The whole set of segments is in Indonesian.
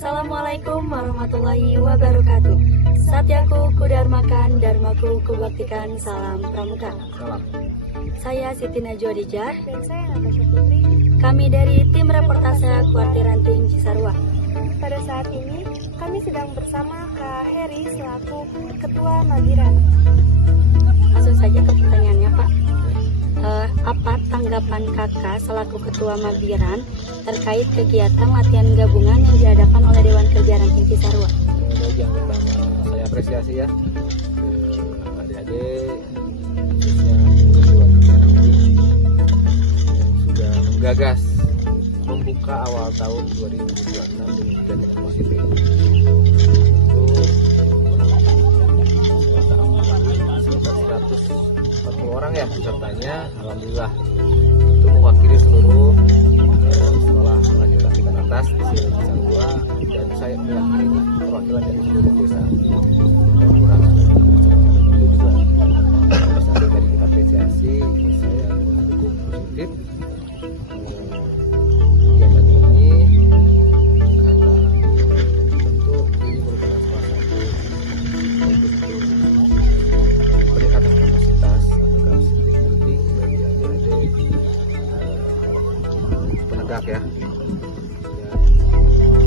Assalamualaikum warahmatullahi wabarakatuh. Satyaku kudarmakan, dharmaku kubaktikan, salam pramuka. Salam. Saya Siti Najwa Dijah. Dan saya Natasha Putri. Kami dari tim reportase Kuartir Ranting Cisarua. Pada saat ini, kami sedang bersama Kak Heri selaku Ketua Mabiran. Langsung saja ke pertanyaannya, Pak. Apa tanggapan kakak selaku Ketua Mabiran terkait kegiatan latihan gabungan yang diadakan oleh Dewan Kerja Ranting Cisarua? Yang pertama saya apresiasi ya ke adik-adik khususnya Dewan Kerja Ranting yang sudah menggagas membuka awal tahun 2026 dengan kegiatan positif. Itu tahun lalu sekitar 140 orang ya pesertanya, alhamdulillah itu mewakili seluruh sekolah lanjutan tingkat atas di Cisarua, dan saya meyakini ini perwakilan dari seluruh desa dan kurang itu juga sampai dari kita apresiasi. Saya mendukung positif kegiatan ini karena tentu ini merupakan salah satu bentuk peningkatan kapasitas atau capacity building bagi adik-adik penegak ya.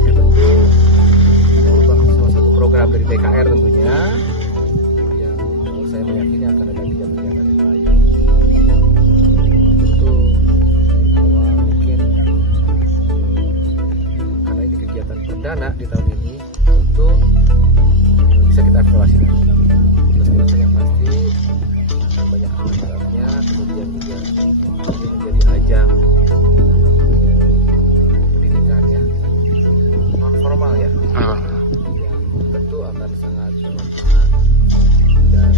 Ya tentu ini merupakan salah satu program dari TKR tentunya yang saya meyakini akan ada kegiatan yang lain. Tentu awal mungkin karena ini kegiatan perdana di tahun ini, tentu bisa kita evaluasi lagi. Terus yang pasti banyak manfaatnya, kemudian juga ini menjadi ajang pendidikan ya, non formal ya, yang tentu akan sangat bermanfaat, dan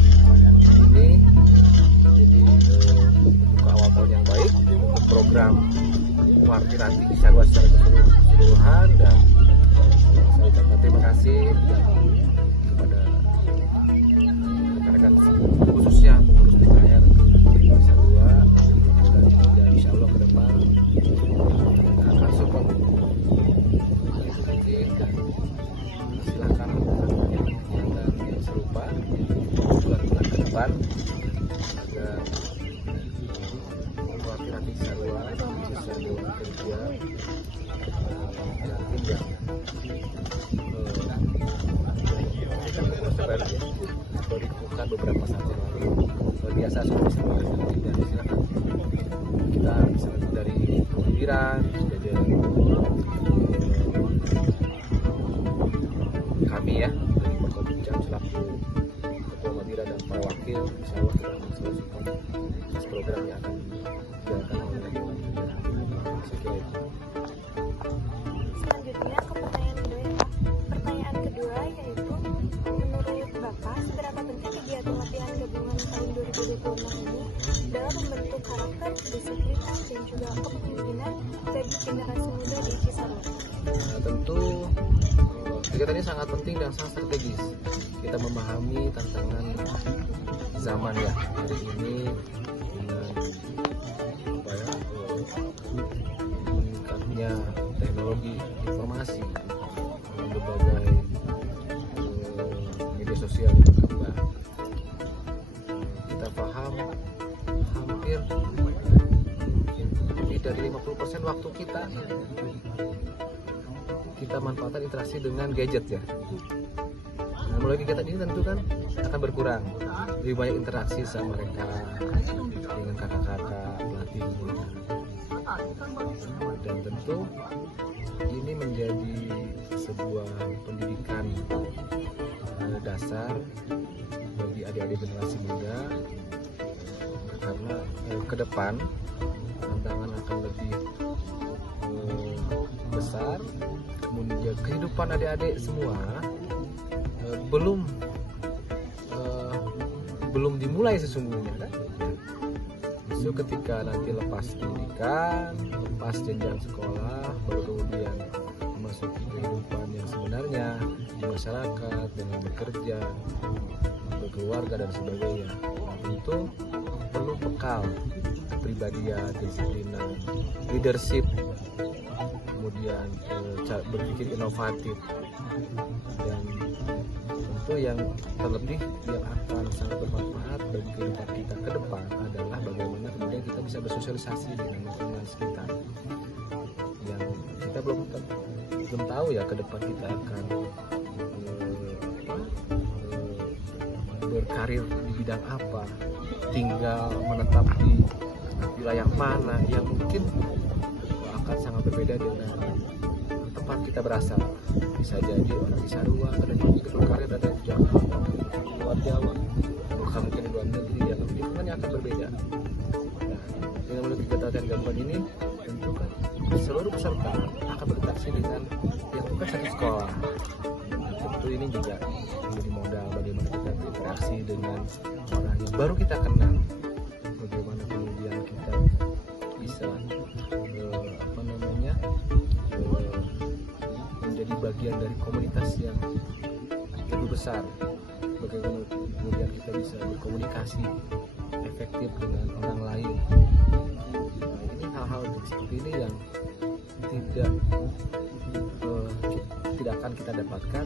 ini jadi membuka awal tahun yang baik untuk program Kuartir Ranting Cisarua secara keseluruhan. Dan saya ucapkan terima kasih kepada rekan-rekan khususnya pengurus TKR Cisarua, dan insya Allah ke depan kita akan support positif, dan silakan kegiatan yang serupa bulan-bulan ke depan agar Kuartir Ranting Cisarua khususnya Dewan Kerja Ranting yang atau ditemukan beberapa saat yang lalu luar biasa sudah bisa mengerti, dan silakan kita bisa dari Mabiran sudah ada kami ya dari Pak Bincang selaku Ketua Mabiran dan para wakil, insya Allah kita akan selesaikan program yang akan dijalankan oleh Dewan Kerja Ranting. Saya kira itu. Selanjutnya ke pertanyaan kedua ya, Pak. Pertanyaan kedua yaitu, menurut Bapak, seberapa penting kegiatan latihan gabungan tahun 2026 ini dalam membentuk karakter, kedisiplinan, dan juga kepemimpinan bagi generasi muda di Cisarua? Nah, tentu kegiatan ini sangat penting dan sangat strategis. Kita memahami tantangan zaman ya hari ini dengan apa ya, meningkatnya teknologi informasi dengan berbagai media sosial yang berkembang. Kita paham hampir lebih dari 50% waktu kita manfaatkan interaksi dengan gadget ya. Nah, melalui kegiatan ini tentu kan akan berkurang, lebih banyak interaksi sama mereka dengan kakak-kakak pelatihnya, dan tentu ini menjadi sebuah pendidikan dasar bagi adik-adik generasi muda, karena ke depan tantangan akan lebih besar, kemudian kehidupan adik-adik semua belum dimulai sesungguhnya kan. Justru ketika nanti lepas pendidikan, lepas jenjang sekolah, baru kemudian memasuki kehidupan yang sebenarnya di masyarakat dengan bekerja, berkeluarga dan sebagainya. Nah, tentu perlu bekal kepribadian, disiplinan, leadership, kemudian berpikir inovatif, dan tentu yang terlebih yang akan sangat bermanfaat bagi kehidupan kita ke depan adalah bagaimana kemudian kita bisa bersosialisasi dengan lingkungan sekitar yang kita belum tahu ya ke depan kita akan berkarir di bidang apa, tinggal menetap di wilayah mana yang mungkin akan sangat berbeda dengan tempat kita berasal. Bisa jadi orang di Sarua, kadang mungkin berkarir ada di Jakarta, luar Jawa, bukan mungkin di luar negeri, ya lingkungannya akan berbeda. Nah, dengan melalui kegiatan latihan gabungan ini, tentu kan seluruh peserta akan berinteraksi dengan yang bukan satu sekolah. Tentu ini juga menjadi modal bagaimana kita berinteraksi dengan orang yang baru kita kenal, bagaimana kemudian kita bisa menjadi bagian dari komunitas yang lebih besar, bagaimana kemudian kita bisa berkomunikasi efektif dengan orang lain. Nah, ini hal-hal seperti ini yang tidak akan kita dapatkan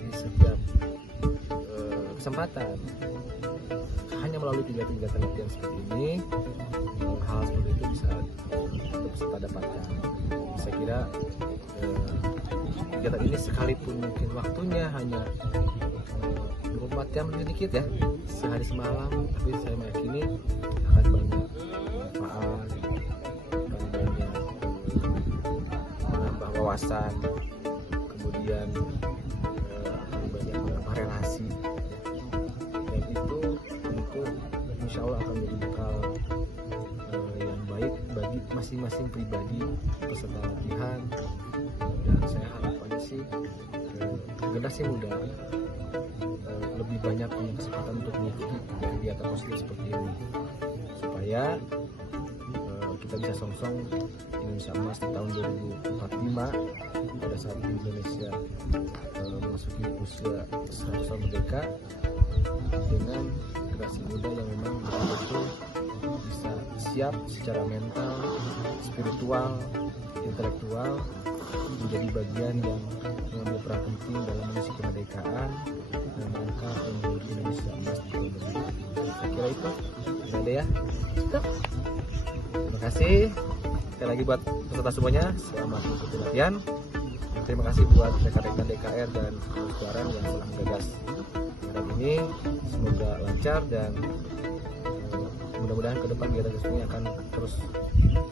di setiap kesempatan. Hanya melalui kegiatan latihan seperti ini, hal seperti itu bisa kita dapatkan. Saya kira kegiatan ini sekalipun mungkin waktunya hanya 24 jam lebih dikit ya, sehari semalam, tapi saya meyakini akan banyak manfaat, akan banyak menambah wawasan, kemudian akan banyak menambah relasi, dan itu tentu insya Allah akan menjadi bekal yang baik bagi masing-masing pribadi peserta latihan. Dan saya harapannya sih generasi muda lebih banyak punya kesempatan untuk mengikuti kegiatan positif seperti ini, supaya kita bisa songsong Indonesia Emas di tahun 2045 pada saat Indonesia memasuki usia 100 tahun merdeka, dengan generasi muda yang memang betul-betul bisa siap secara mental, spiritual, intelektual, menjadi bagian yang mengambil peran penting dalam mengisi kemerdekaan dan rangka menuju Indonesia Emas di tahun 2045. Saya kira itu ada ya. Terima kasih sekali lagi buat peserta semuanya, selamat mengikuti latihan. Terima kasih buat rekan-rekan DKR dan Keluaran yang telah menggagas kegiatan ini. Semoga lancar dan mudah-mudahan ke depan kegiatan ini akan terus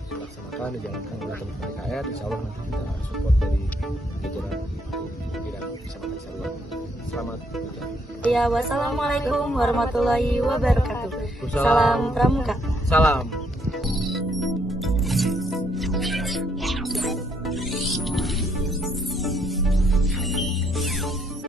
dilaksanakan, dijalankan oleh teman-teman DKR. Insya Allah nanti kita support dari jajaran bidang Kecamatan Sarua. Selamat berjalan. Ya, wassalamualaikum warahmatullahi wabarakatuh. Salam Pramuka. Salam.